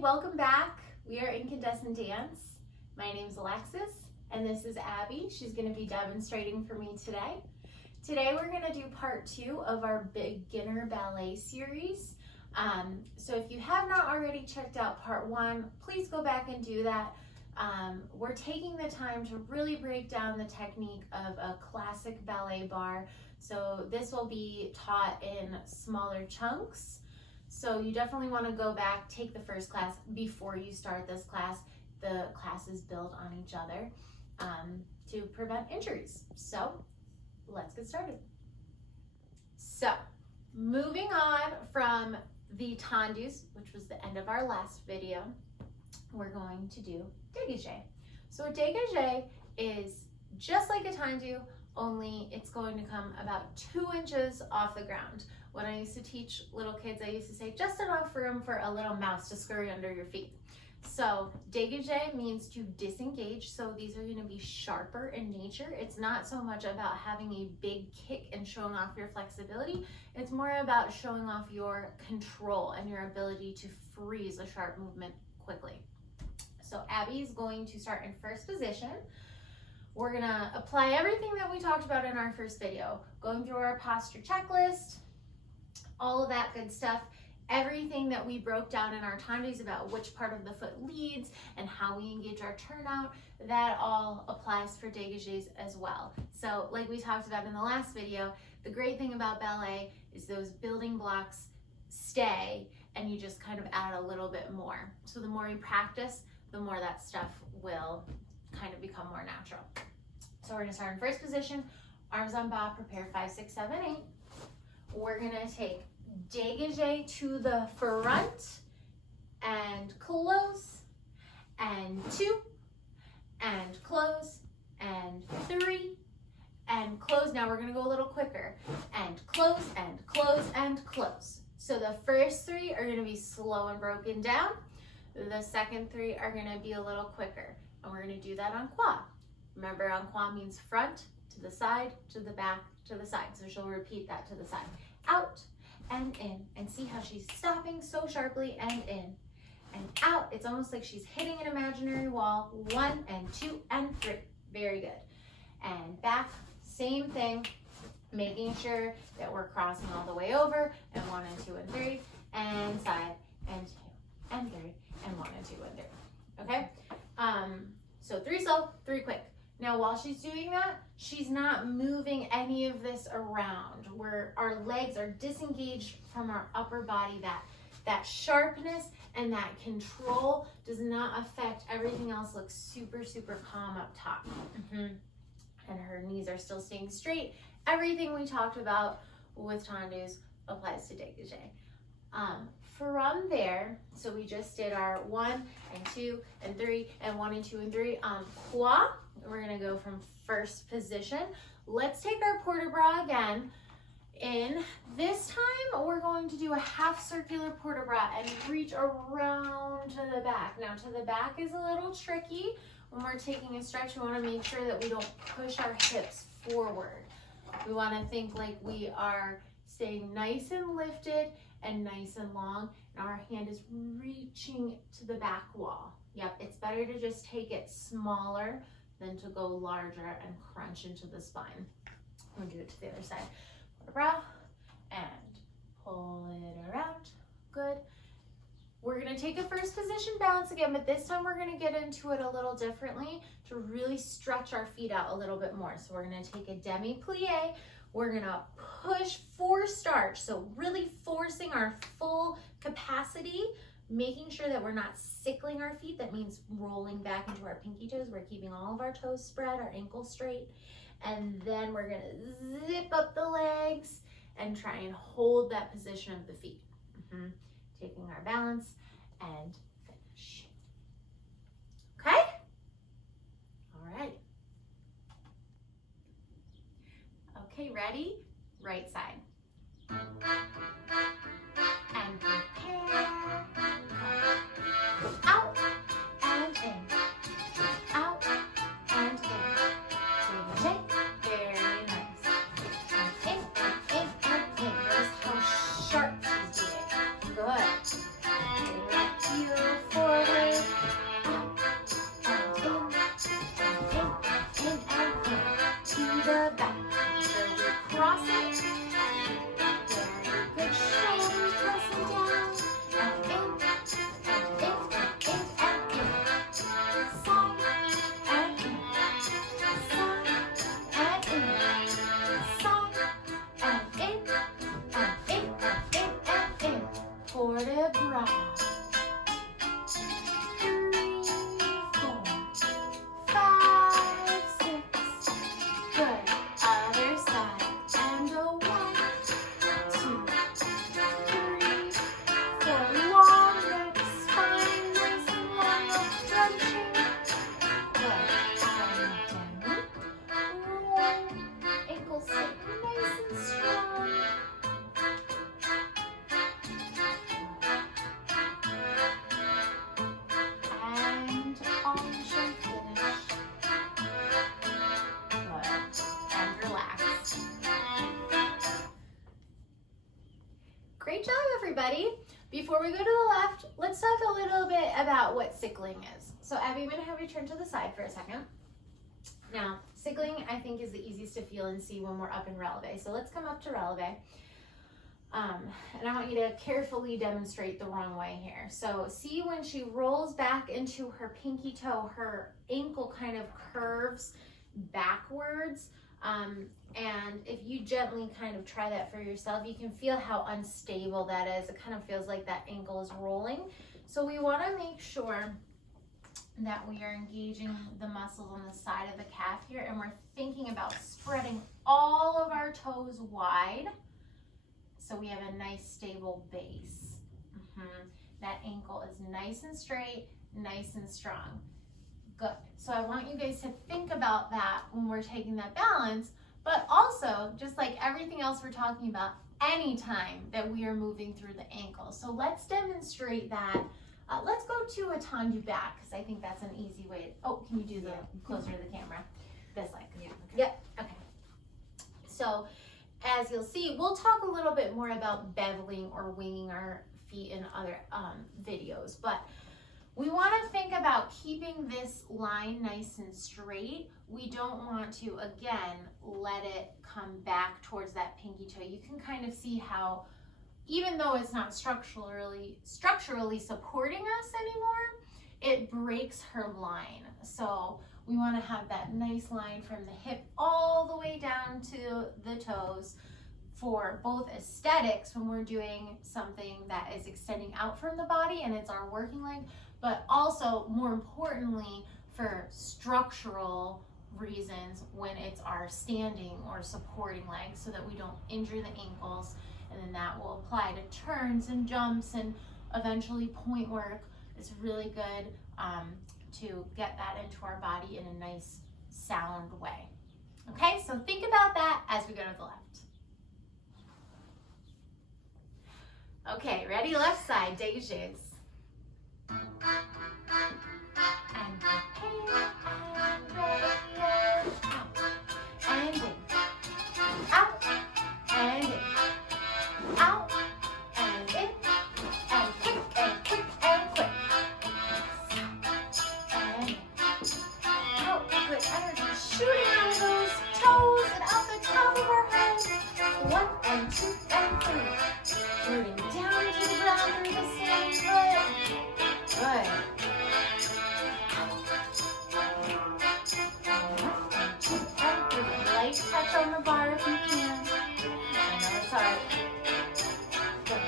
welcome back. We are Incandescent Dance. My name's Alexis and this is Abby. She's going to be demonstrating for me today. Today we're going to do part 2 of our beginner ballet series. So if you have not already checked out part 1, please go back and do that. We're taking the time to really break down the technique of a classic ballet barre. So this will be taught in smaller chunks. So you definitely want to go back, take the first class before you start this class. The classes build on each other to prevent injuries. So let's get started. So moving on from the tendus, which was the end of our last video, we're going to do dégagé. So a dégagé is just like a tendu, only it's going to come about 2 inches off the ground. When I used to teach little kids, I used to say just enough room for a little mouse to scurry under your feet. So dégagé means to disengage. So these are going to be sharper in nature. It's not so much about having a big kick and showing off your flexibility. It's more about showing off your control and your ability to freeze a sharp movement quickly. So Abby is going to start in first position. We're going to apply everything that we talked about in our first video, going through our posture checklist, all of that good stuff. Everything that we broke down in our tendus about which part of the foot leads and how we engage our turnout, that all applies for dégagés as well. So like we talked about in the last video, the great thing about ballet is those building blocks stay and you just kind of add a little bit more. So the more you practice, the more that stuff will kind of become more natural. So we're gonna start in first position, arms on barre, prepare 5, 6, 7, 8. We're gonna take dégagé to the front and close, and 2, and close, and 3, and close. Now we're gonna go a little quicker, and close, and close, and close. So the first 3 are gonna be slow and broken down. The second 3 are gonna be a little quicker, and we're gonna do that on quad. Remember, on quad means front, to the side, to the back, to the side. So she'll repeat that to the side. Out and in, and see how she's stopping so sharply, and in and out. It's almost like she's hitting an imaginary wall. 1 and 2 and 3. Very good. And back, same thing, making sure that we're crossing all the way over, and 1 and 2 and 3, and side, and 2 and 3, and 1 and 2 and 3. Okay? So 3 slow, 3 quick. Now, while she's doing that, she's not moving any of this around, where our legs are disengaged from our upper body. That sharpness and that control does not affect everything else. Looks super, super calm up top. And her knees are still staying straight. Everything we talked about with tendus applies to dégagé. From there, so we just did our 1 and 2 and 3 and 1 and 2 and 3 on quad. We're gonna go from first position. Let's take our port-de-bras again. In this time, we're going to do a half circular port-de-bras and reach around to the back. Now, to the back is a little tricky. When we're taking a stretch, we wanna make sure that we don't push our hips forward. We wanna think like we are staying nice and lifted and nice and long, and our hand is reaching to the back wall. Yep, it's better to just take it smaller than to go larger and crunch into the spine. I'm gonna do it to the other side. Brow and pull it around. Good. We're gonna take a first position balance again, but this time we're gonna get into it a little differently to really stretch our feet out a little bit more. So we're gonna take a demi-plie. We're gonna push for starch, so really forcing our full capacity, making sure that we're not sickling our feet. That means rolling back into our pinky toes. We're keeping all of our toes spread, our ankles straight. And then we're gonna zip up the legs and try and hold that position of the feet. Taking our balance and finish. Okay? All right. Okay, ready? Right side. And prepare. Out and in. Out and in. Dégagé. Very nice. And in. Notice how sharp she's doing. Good. Beautiful. Great job, everybody. Before we go to the left, let's talk a little bit about what sickling is. So Abby, I'm gonna have you turn to the side for a second. Now, sickling, I think, is the easiest to feel and see when we're up in releve. So let's come up to releve. And I want you to carefully demonstrate the wrong way here. So see when she rolls back into her pinky toe, her ankle kind of curves backwards. And if you gently kind of try that for yourself, you can feel how unstable that is. It kind of feels like that ankle is rolling. So we want to make sure that we are engaging the muscles on the side of the calf here, and we're thinking about spreading all of our toes wide so we have a nice stable base. That ankle is nice and straight, nice and strong. Good. So I want you guys to think about that when we're taking that balance, but also, just like everything else we're talking about, anytime that we are moving through the ankle. So let's demonstrate that. Let's go to a tendu back, because I think that's an easy way. Oh, can you do the closer to the camera? This leg. Yeah. Okay. Yep. Okay. So as you'll see, we'll talk a little bit more about beveling or winging our feet in other videos, but we want to think about keeping this line nice and straight. We don't want to, again, let it come back towards that pinky toe. You can kind of see how, even though it's not structurally supporting us anymore, it breaks her line. So we want to have that nice line from the hip all the way down to the toes for both aesthetics when we're doing something that is extending out from the body and it's our working leg, but also, more importantly, for structural reasons when it's our standing or supporting leg, so that we don't injure the ankles, and then that will apply to turns and jumps and eventually point work. It's really good to get that into our body in a nice, sound way. Okay, so think about that as we go to the left. Okay, ready? Left side, dégagés. And prepare and ready and out and in, out and in, out and in, and quick and quick and quick. And in, out, good energy shooting out of those toes and out the top of our head. 1 and 2 and 3. Rooting down to the ground through the same foot. Good. Light touch on the bar if you can. I know it's hard. Good.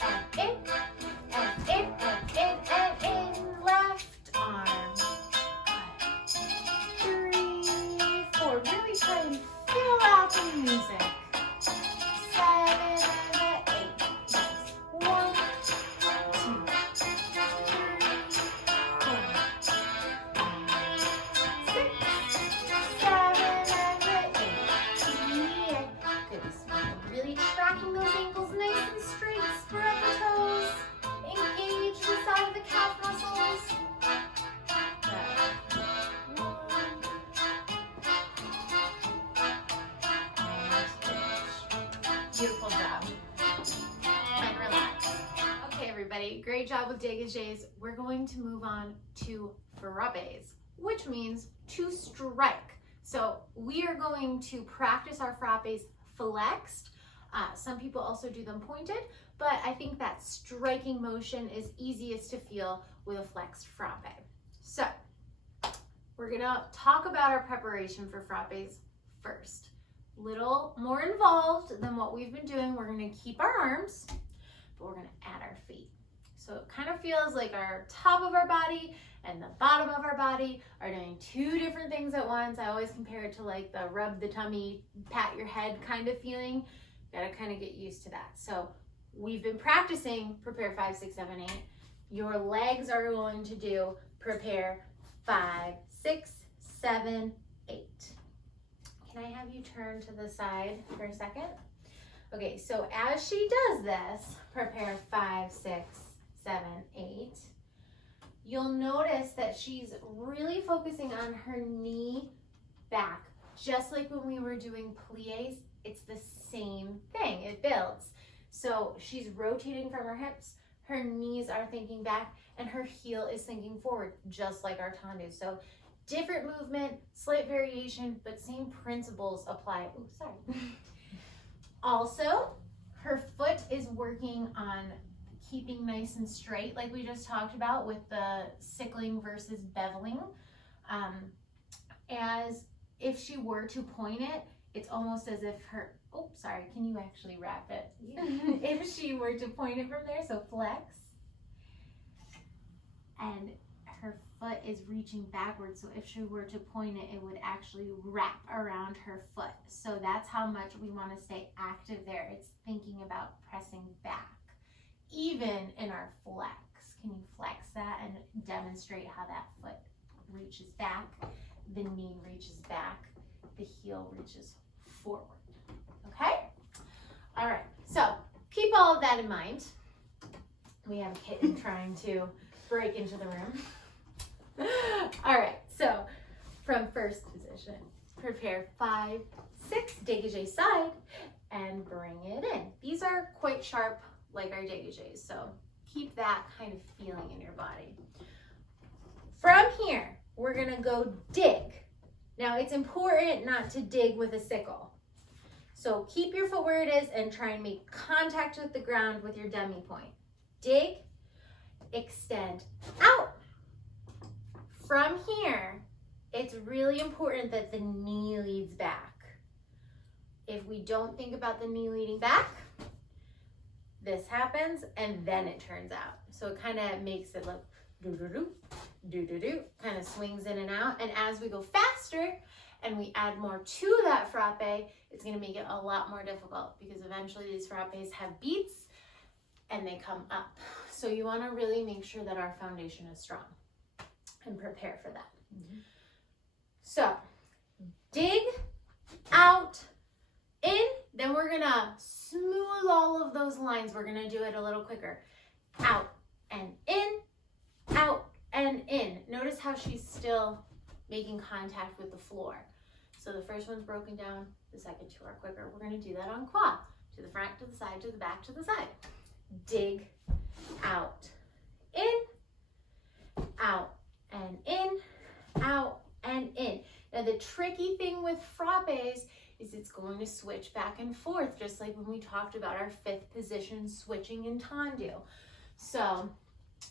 And in, and in, and in, and in. Left arm. Good. 3, 4. Really try and feel out the music. 7 and 8. Nice. 1, 2, 3, 4, 5, 6, 7 and 8. Yeah. Good. Really tracking those ankles nice and straight. Spread the toes. Engage the side of the calf muscles. Good. 1. Beautiful job. And relax. Okay, everybody, great job with dégagés. We're going to move on to frappés, which means to strike. So we are going to practice our frappés flexed. Some people also do them pointed, but I think that striking motion is easiest to feel with a flexed frappé. So we're gonna talk about our preparation for frappés first. Little more involved than what we've been doing. We're gonna keep our arms, but we're gonna add our feet. So it kind of feels like our top of our body and the bottom of our body are doing two different things at once. I always compare it to like the rub the tummy, pat your head kind of feeling. Gotta kind of get used to that. So we've been practicing prepare 5, 6, 7, 8. Your legs are going to do prepare 5, 6, 7, 8. Can I have you turn to the side for a second? Okay, so as she does this, prepare 5, 6, 7, 8, you'll notice that she's really focusing on her knee back. Just like when we were doing pliés, it's the same thing. thing, it builds. So she's rotating from her hips, her knees are thinking back, and her heel is thinking forward, just like our tendu. So different movement, slight variation, but same principles apply. Oh, sorry. Also, her foot is working on keeping nice and straight, like we just talked about with the sickling versus beveling. As if she were to point it, it's almost as if her, oh, sorry, can you actually wrap it? If she were to point it from there, so flex. And her foot is reaching backwards, so if she were to point it, it would actually wrap around her foot. So that's how much we want to stay active there. It's thinking about pressing back, even in our flex. Can you flex that and demonstrate how that foot reaches back, the knee reaches back, the heel reaches forward, okay? All right, so keep all of that in mind. We have a kitten trying to break into the room. All right, so from first position, prepare 5, 6, dégagé side, and bring it in. These are quite sharp like our dégagés, so keep that kind of feeling in your body. From here, we're gonna go dig. Now it's important not to dig with a sickle. So keep your foot where it is and try and make contact with the ground with your dummy point. Dig, extend, out. From here, it's really important that the knee leads back. If we don't think about the knee leading back, this happens and then it turns out. So it kind of makes it look do-do-do, do-do-do, kind of swings in and out. And as we go faster and we add more to that frappe, it's gonna make it a lot more difficult because eventually these frappes have beats and they come up. So you wanna really make sure that our foundation is strong and prepare for that. Mm-hmm. So dig, out, in, then we're gonna smooth all of those lines. We're gonna do it a little quicker. Out and in, out and in. Notice how she's still making contact with the floor. So the first one's broken down, the second two are quicker. We're gonna do that on qua. To the front, to the side, to the back, to the side. Dig, out, in, out, and in, out, and in. Now the tricky thing with frappes is it's going to switch back and forth, just like when we talked about our 5th position switching in tendu. So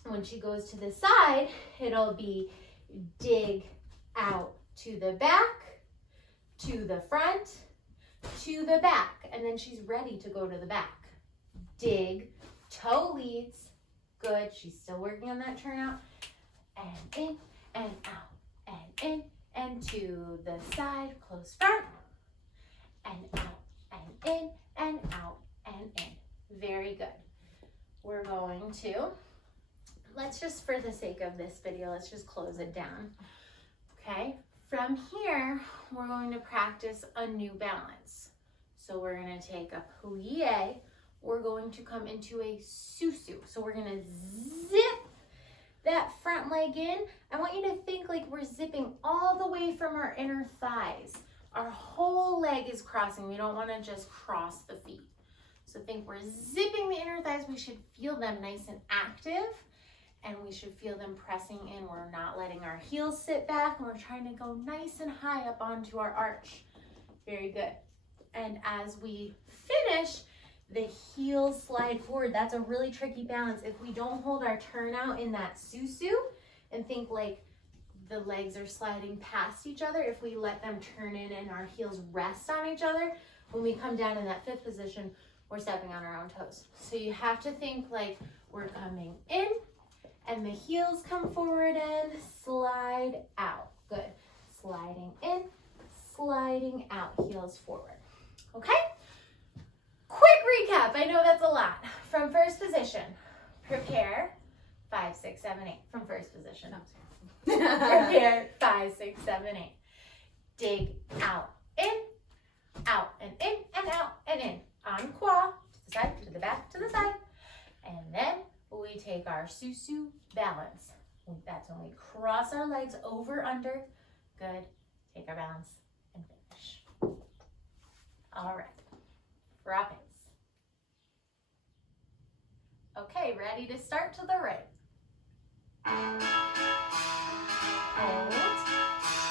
when she goes to the side, it'll be dig out to the back, to the front, to the back, and then she's ready to go to the back. Dig, toe leads, good, she's still working on that turnout, and in, and out, and in, and to the side, close front, and out, and in, and out, and in. Very good. We're going to, let's just, for the sake of this video, let's just close it down. Okay, from here, we're going to practice a new balance. So we're gonna take a plie, we're going to come into a susu. So we're gonna zip that front leg in. I want you to think like we're zipping all the way from our inner thighs. Our whole leg is crossing. We don't want to just cross the feet. So think we're zipping the inner thighs. We should feel them nice and active, and we should feel them pressing in. We're not letting our heels sit back, and we're trying to go nice and high up onto our arch. Very good. And as we finish, the heels slide forward. That's a really tricky balance. If we don't hold our turnout in that susu and think like the legs are sliding past each other, if we let them turn in and our heels rest on each other, when we come down in that 5th position, we're stepping on our own toes. So you have to think like we're coming in and the heels come forward and slide out. Good. Sliding in, sliding out, heels forward. Okay? Quick recap. I know that's a lot. From first position, prepare 5, 6, 7, 8. From first position. Prepare 5, 6, 7, 8. Dig out, in, out, and in, and out, and in. On qua, to the side, to the back, to the side. And then we take our susu balance. That's when we cross our legs over, under. Good. Take our balance and finish. All right. Frappes. ready to start to the right. Hold.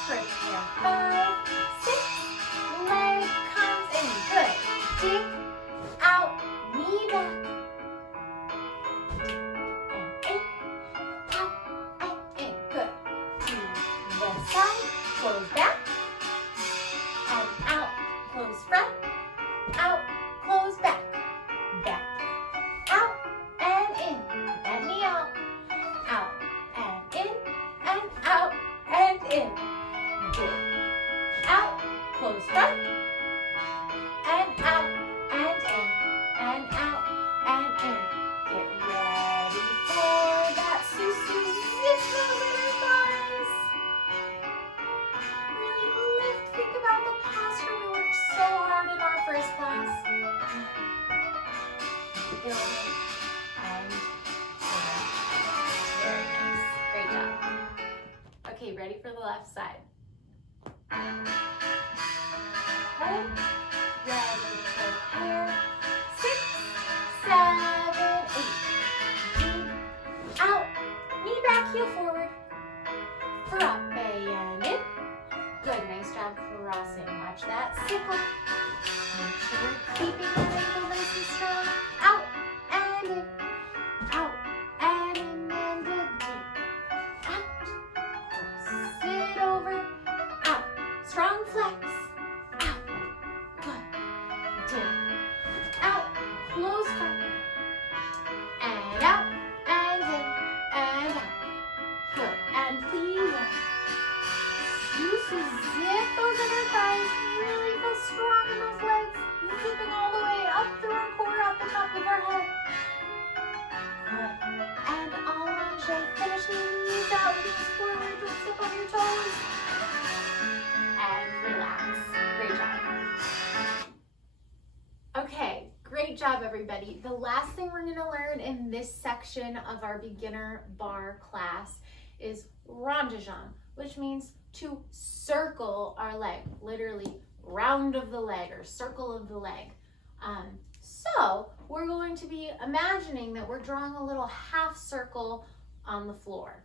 Prepare. 5, 6. Leg comes in. Good. Dig out. Knee back. And in. Out and in. Good. To the side. Close back. And out. Close front. Out. Close back. Back. Out and in. And knee out. Out and in. And out and in. Good. Out. Close front. And out and in. And out and in. Get ready for that Susu zip those inner thighs. Really lift. Think about the posture we worked so hard in our first class. Build it and finish. Very nice. Great job. Okay, ready for the left side. Hold. Ready. Prepare. 6, 7, 8. Deep. Out. Knee back, heel forward. Frappé and in. Good. Nice job crossing. Watch that. Sickle. Make sure we're keeping the ankle nice and strong. Out and in. Out and in and good. Deep. Out. Cross it over. Out. Strong flex. Out. Good. Dip. Out. Close front. And out. And in. And out. Good. And plie. Susu zip those inner thighs. Really feel strong in those legs. Zipping all the way up through our core, up the top of our head. Good. And allonge. Finish knees out, knees forward. Don't step on your toes. And relax. Great job. Okay, great job, everybody. The last thing we're going to learn in this section of our beginner bar class is rond de jambe, which means to circle our leg, literally round of the leg or circle of the leg. So we're going to be imagining that we're drawing a little half circle on the floor.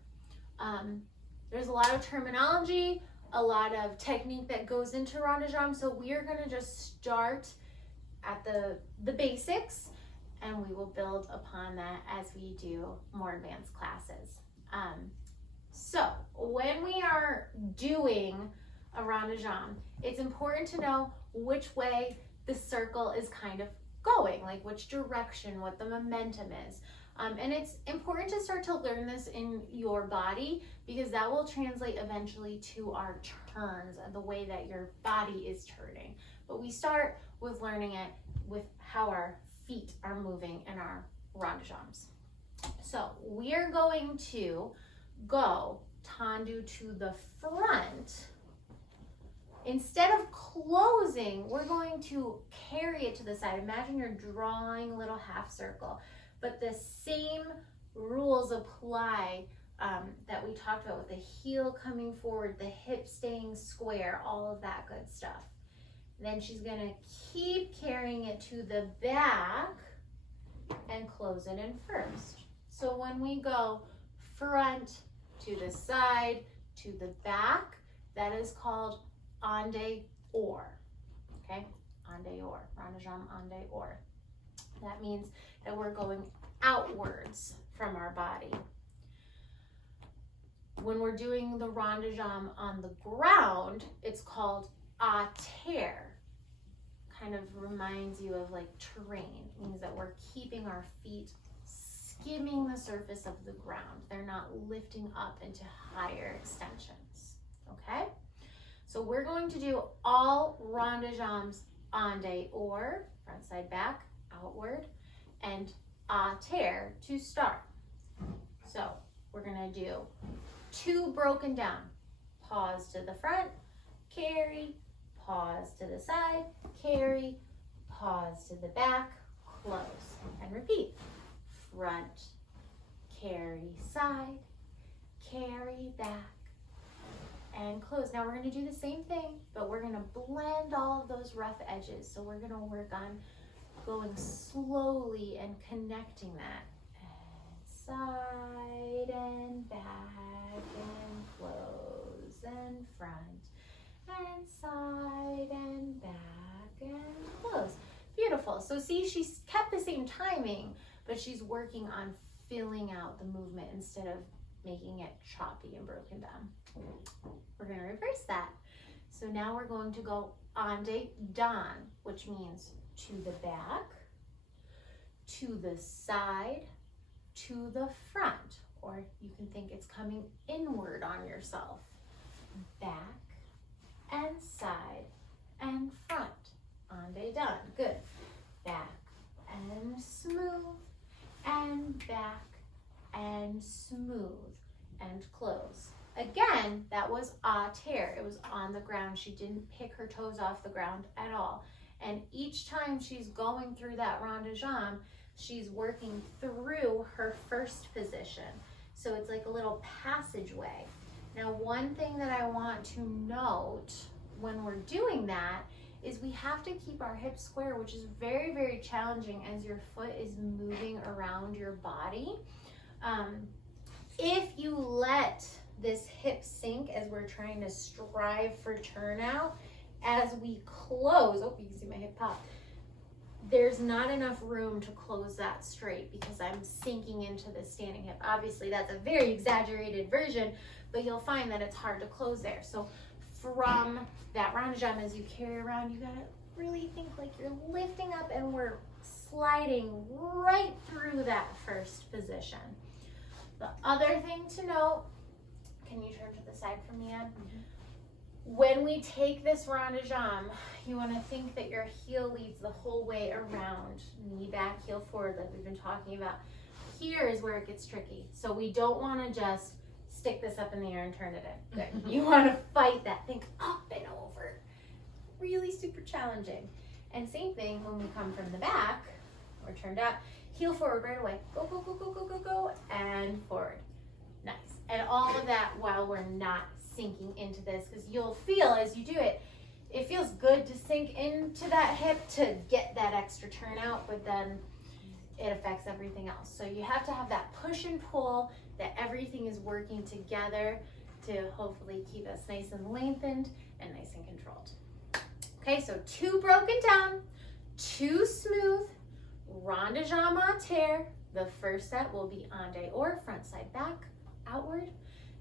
There's a lot of terminology, a lot of technique that goes into rond de jambe, so we are going to just start at the basics, and we will build upon that as we do more advanced classes. So when we are doing a rond de jambe, it's important to know which way the circle is kind of going, like which direction, what the momentum is. And it's important to start to learn this in your body because that will translate eventually to our turns and the way that your body is turning. But we start with learning it with how our feet are moving in our rond de jambes. So we are going to go tendu to the front. Instead of closing, we're going to carry it to the side. Imagine you're drawing a little half circle, but the same rules apply that we talked about with the heel coming forward, the hip staying square, all of that good stuff. Then she's gonna keep carrying it to the back and close it in first. So when we go front to the side to the back, that is called en dehors, okay? En dehors, rond de jambe en dehors. That means that we're going outwards from our body. When we're doing the rond de jambe on the ground, it's called à terre. Kind of reminds you of like terrain. It means that we're keeping our feet skimming the surface of the ground. They're not lifting up into higher extensions, okay? So we're going to do all rond de jambes en dehors, front, side, back, outward, and à terre to start. So we're gonna do 2 broken down. Pause to the front, carry, pause to the side, carry, pause to the back, close, and repeat. Front, carry, side, carry, back, and close. Now we're going to do the same thing, but we're going to blend all of those rough edges. So we're going to work on going slowly and connecting that. side and back and close and front and side and back and close. Beautiful. So see, she's kept the same timing, but she's working on filling out the movement instead of making it choppy and broken down. We're going to reverse that. So now we're going to go Incandescent, which means to the back, to the side, to the front, or you can think it's coming inward on yourself. Back and side and front. Incandescent. Good. Back and smooth and back and smooth and close. Again, that was a tear. It was on the ground. She didn't pick her toes off the ground at all. And each time she's going through that rond de jambe, she's working through her first position. So it's like a little passageway. Now, one thing that I want to note when we're doing that is we have to keep our hips square, which is very, very challenging as your foot is moving around your body. If you let this hip sink as we're trying to strive for turnout, as we close, oh, you can see my hip pop, there's not enough room to close that straight because I'm sinking into the standing hip. Obviously, that's a very exaggerated version, but you'll find that it's hard to close there. So from that rond de jambe, as you carry around, you gotta really think like you're lifting up and we're sliding right through that first position. The other thing to note, can you turn to the side for me, Ed? When we take this rond de jambe, you want to think that your heel leads the whole way around, knee back, heel forward, like we've been talking about. Here is where it gets tricky. So we don't want to just stick this up in the air and turn it in. Good. You want to fight that. Think up and over. Really super challenging. And same thing when we come from the back, or turned out, heel forward right away. Go, go, go, go, go, go, go, and forward. Nice. And all of that while we're not sinking into this, because you'll feel as you do it, it feels good to sink into that hip to get that extra turnout, but then it affects everything else. So you have to have that push and pull, that everything is working together to hopefully keep us nice and lengthened and nice and controlled. Okay, so 2 broken down, 2 smooth, rond de jambe en terre. The first set will be ande or front side back, outward,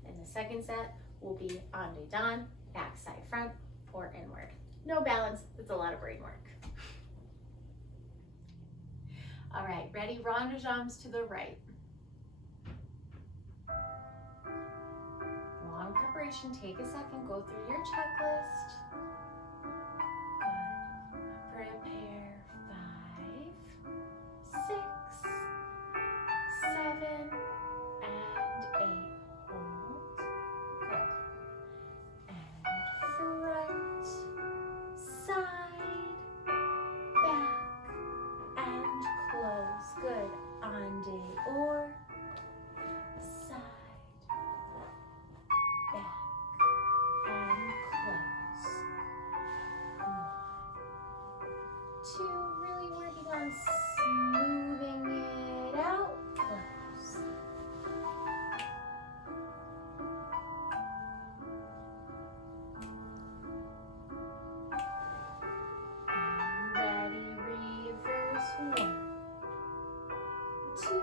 and the second set will be Incandescent, back side front, or inward. No balance, it's a lot of brain work. All right, ready? Rond de jambes to the right. Long preparation, take a second, go through your checklist. Good. Prepare 5, 6, 7, and 8. Hold. Good. And front, side, back, and close. Good. Ande or side, back, and close. 1, 2, really working on smoothing it out. Close. And ready, reverse. 1, 2,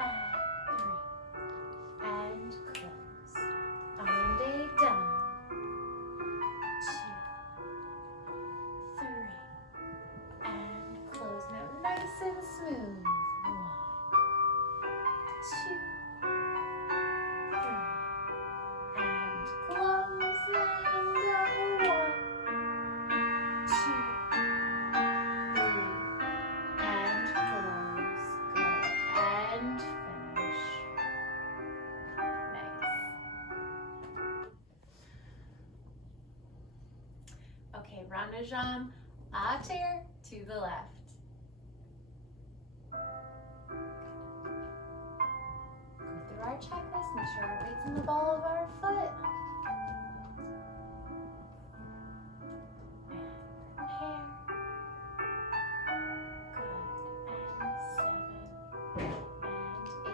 and 3, and close. Ande done. 2, 3, and close. Now nice and smooth. 1, 2, 3, and close and go. 1, 2, 3, and close. Good. And finish. Nice. Okay, rond de jambe, a terre to the left. Go through our checklist, make sure our weight's in the ball of our foot. And prepare. Good. And 7, and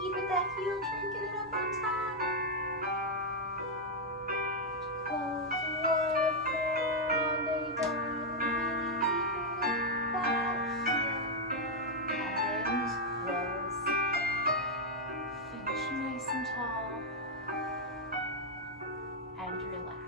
lead with that heel, try and get it up on top. Close one more on the down, lead with that heel. And close. Finish nice and tall. And relax.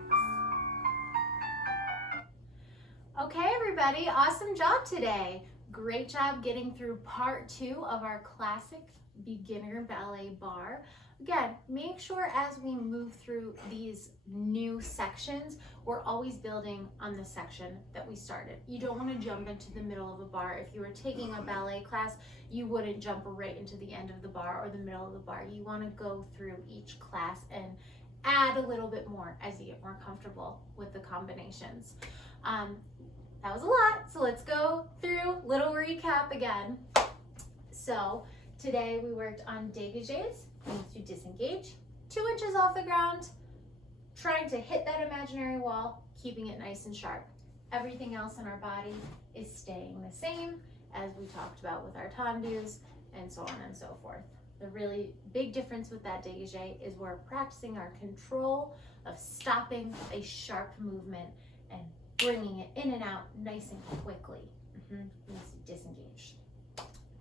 Okay, everybody, awesome job today. Great job getting through part 2 of our classic beginner ballet bar. Again, make sure as we move through these new sections, we're always building on the section that we started. You don't want to jump into the middle of a bar. If you were taking a ballet class, you wouldn't jump right into the end of the bar or the middle of the bar. You want to go through each class and add a little bit more as you get more comfortable with the combinations. That was a lot, so let's go through little recap again. So today we worked on dégagés, means to disengage, 2 inches off the ground, trying to hit that imaginary wall, keeping it nice and sharp. Everything else in our body is staying the same as we talked about with our tendus and so on and so forth. The really big difference with that dégagé is we're practicing our control of stopping a sharp movement and bringing it in and out nice and quickly. Means to disengage.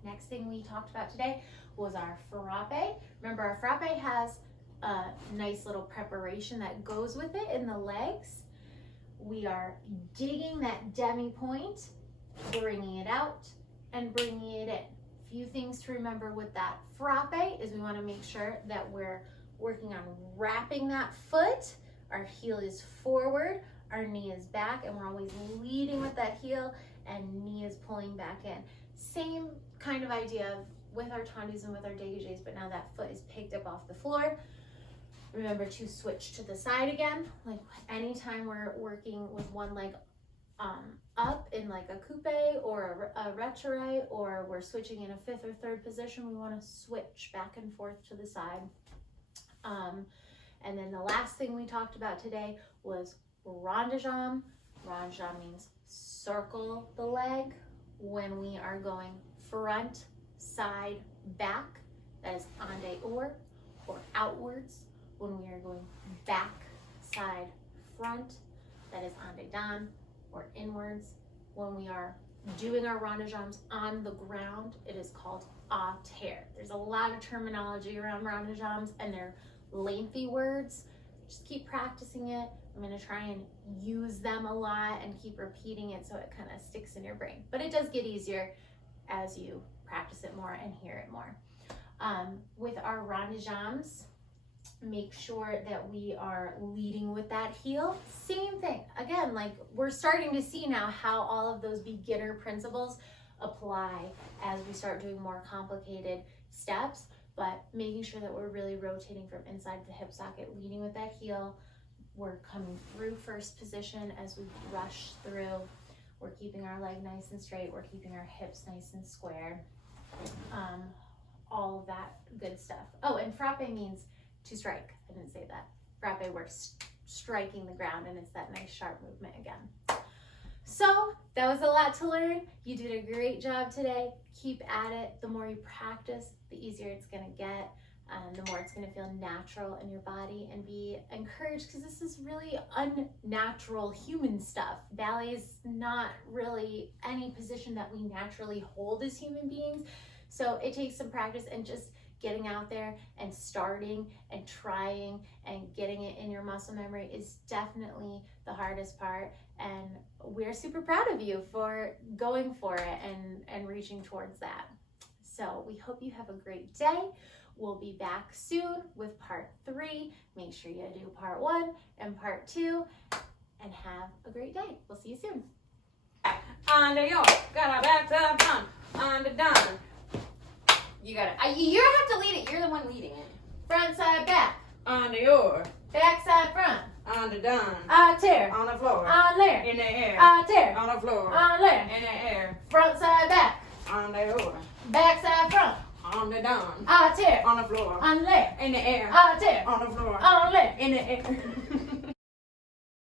Next thing we talked about today was our frappé. Remember, our frappé has a nice little preparation that goes with it in the legs. We are digging that demi-point, bringing it out, and bringing it in. Few things to remember with that frappé is we want to make sure that we're working on wrapping that foot. Our heel is forward, our knee is back, and we're always leading with that heel and knee is pulling back in. Same kind of idea with our tendus and with our dégagés, but now that foot is picked up off the floor. Remember to switch to the side again. Like anytime we're working with one leg up in like a coupe or a retiré, or we're switching in a 5th or 3rd position, we want to switch back and forth to the side. And then the last thing we talked about today was rond de jambe. Rond de jambe means circle the leg when we are going front, side, back. That is en dehors, or outwards when we are going back, side, front. That is en dedans, or inwards. When we are doing our rond de jambes on the ground, it is called à terre. There's a lot of terminology around rond de jambes, and they're lengthy words. Just keep practicing it. I'm going to try and use them a lot and keep repeating it so it kind of sticks in your brain. But it does get easier as you practice it more and hear it more. With our rond de jambes, make sure that we are leading with that heel. Same thing. Again, like we're starting to see now how all of those beginner principles apply as we start doing more complicated steps, but making sure that we're really rotating from inside the hip socket, leading with that heel. We're coming through first position as we rush through. We're keeping our leg nice and straight. We're keeping our hips nice and square. All of that good stuff. Oh, and frappé means to strike. I didn't say that. Frappé, we're striking the ground, and it's that nice sharp movement again. So that was a lot to learn. You did a great job today. Keep at it. The more you practice, the easier it's going to get. The more it's going to feel natural in your body, and be encouraged, because this is really unnatural human stuff. Ballet is not really any position that we naturally hold as human beings. So it takes some practice, and just getting out there and starting and trying and getting it in your muscle memory is definitely the hardest part. And we're super proud of you for going for it and reaching towards that. So we hope you have a great day. We'll be back soon with part 3. Make sure you do part 1 and part 2, and have a great day. We'll see you soon. On the yo, got a back to front, on the down. You got it. You don't have to lead it. You're the one leading it. Front, side, back. On the or, Back, side, front. on the down. À terre. On the floor. En l'air. In the air. À terre. On the floor. En l'air. In the air. Front, side, back. On the or, Back, side, front. on the down. À terre. On the floor. En l'air. In the air. À terre. On the floor. En l'air. In the air.